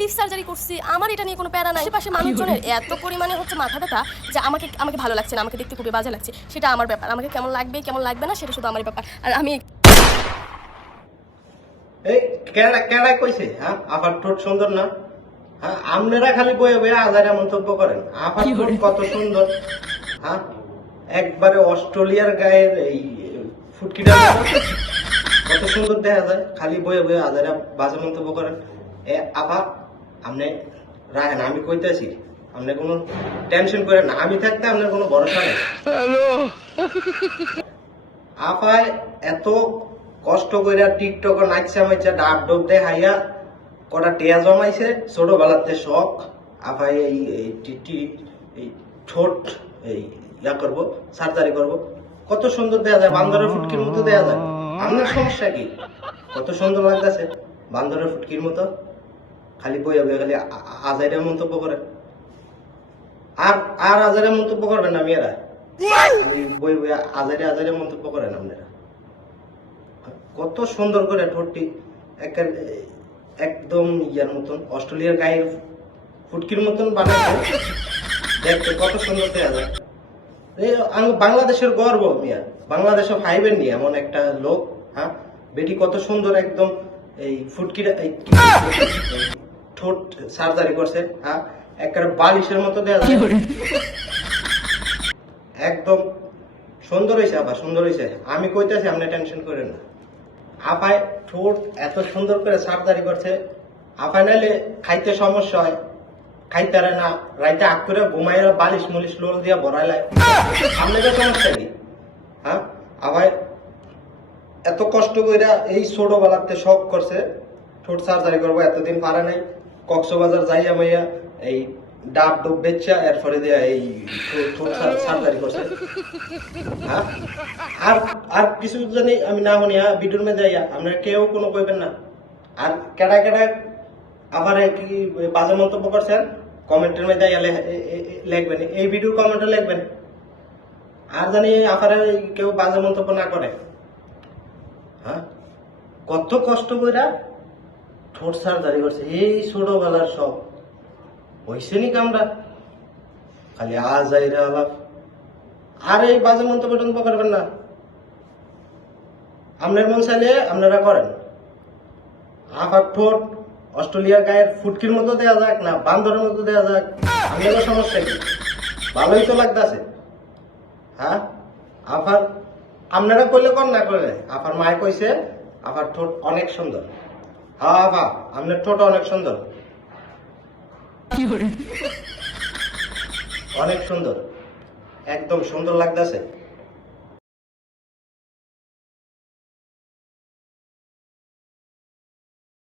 Lip surgery করছি আমার এটা নিয়ে কোনো প্যারা নাই। আশেপাশে মানুষজনের এত পরিমাণে হচ্ছে মাথা ব্যথা যে আমাকে আমাকে ভালো লাগছে না আমাকে দেখতে খুবই বাজে লাগছে। সেটা আমার ব্যাপার। আমাকে কেমন লাগবে কেমন লাগবে না সেটা শুধু আমার ব্যাপার। আর আমি এই কেডা কেডা কইছে হ্যাঁ? আবার ঠোঁট সুন্দর না? হ্যাঁ আপনারা খালি বয়ে বয়ে আজারে মন্তব্য করেন। আবার ঠোঁট কত সুন্দর হ্যাঁ? একবারে অস্ট্রেলিয়ার গায়ের এই ফুটকিটা কত সুন্দর দেখা যায়। খালি বয়ে বয়ে আজারে বাজে মন্তব্য করেন। এ আবার আপনি রাখেন আমি কইতেছি আপনি কোনো টেনশন করেন না। আমি থাকতে আপনার কোনো ভরসা নেই। আপায় এত কষ্ট কইরা টিকটক নাচা মাইচা ডাব ডোব দেখাইয়া কটা টেয়া জমাইছে ছোটবেলাতে শখ। আপায় এই এই ঠোঁট এই ইয়া করব সার্জারি করব। কত সুন্দর দেয়া যায় বান্দরের ফুটকির মতো দেয়া যায়। আপনার সমস্যা কি? কত সুন্দর লাগতেছে বান্দরের ফুটকির মতো? খালি বইয়া বইয়া খালি আজাইরা মন্তব্য করেন আর আর আজারে মন্তব্য করবেন না মেয়েরা? বই বই আজারে আজারে মন্তব্য করেন আপনারা। কত সুন্দর করে ঠোঁটটি একদম ইয়ার মতন, অস্ট্রেলিয়ার গায়ের ফুটকির মতন বানাইছে দেখতে কত সুন্দর দেখা যায়। আমি বাংলাদেশের গর্ব মিয়া। বাংলাদেশে ফাইভের নিয়ে এমন একটা লোক হ্যাঁ? বেটি কত সুন্দর একদম এই ফুটকিটা ঠোঁট সার্জারি করছে হ্যাঁ? একেবারে বালিশের মতো দেয়া যায় একদম সুন্দর হয়েছে আবার সুন্দর হয়েছে আমি কইতেছি আপনি টেনশন করেন না। আপায় ঠোঁট এত সুন্দর করে সার্জারি করছে। আপায় নাইলে খাইতে সমস্যা হয়। খাইতারে না রাইতে আগ করে ঘুমাইরা বালিশ মুলিশ লোল দিয়া ভরাইলাই আপনাদের সমস্যা কি? হ্যাঁ? আপায় এত কষ্ট কইরা এই ছোটবেলাতে শখ করছে ঠোঁট সার্জারি করব এতদিন পারে নাই। কক্সবাজার যাইয়া মাইয়া এই ডাব ডুব বেচা, এরপরে দিয়া এই সার্জারি করছে। হ্যাঁ? আর আর কিছু জানি আমি না হ্যাঁ ভিডিওর মধ্যে যাইয়া আপনারা কেউ কোনো কইবেন না। আর কেডা কেডা আবার কি বাজে মন্তব্য করছেন, কমেন্টের মধ্যে যাইয়া লিখবেন। এই ভিডিওর কমেন্টে লিখবেন। আর জানি আপারে কেউ বাজে মন্তব্য না করে। হ্যাঁ? কত কষ্ট কইরা ঠোঁট সার্জারি করছে এই ছোটবেলার সব। হইছে নি কামরা খালি আইরা আলাপ। আর এই বাজে মন্তব্য টন্তব্য করবেন না। আপনার মন চাইলে আপনারা করেন। আপার ঠোঁট, অস্ট্রেলিয়ার গায়ের ফুটকির মতো দেওয়া যাক না, বান্দরের মতো দেওয়া যাক। আপনাদের সমস্যা কি? ভালোই তো লাগতেছে। হ্যাঁ? আফার আপনারা করলে কর, না করলে? আফার মায় কইছে, আফার ঠোঁট অনেক সুন্দর। হ্যাঁ আফা আপনার ঠোঁট অনেক সুন্দর। অনেক সুন্দর। একদম সুন্দর লাগতেছে।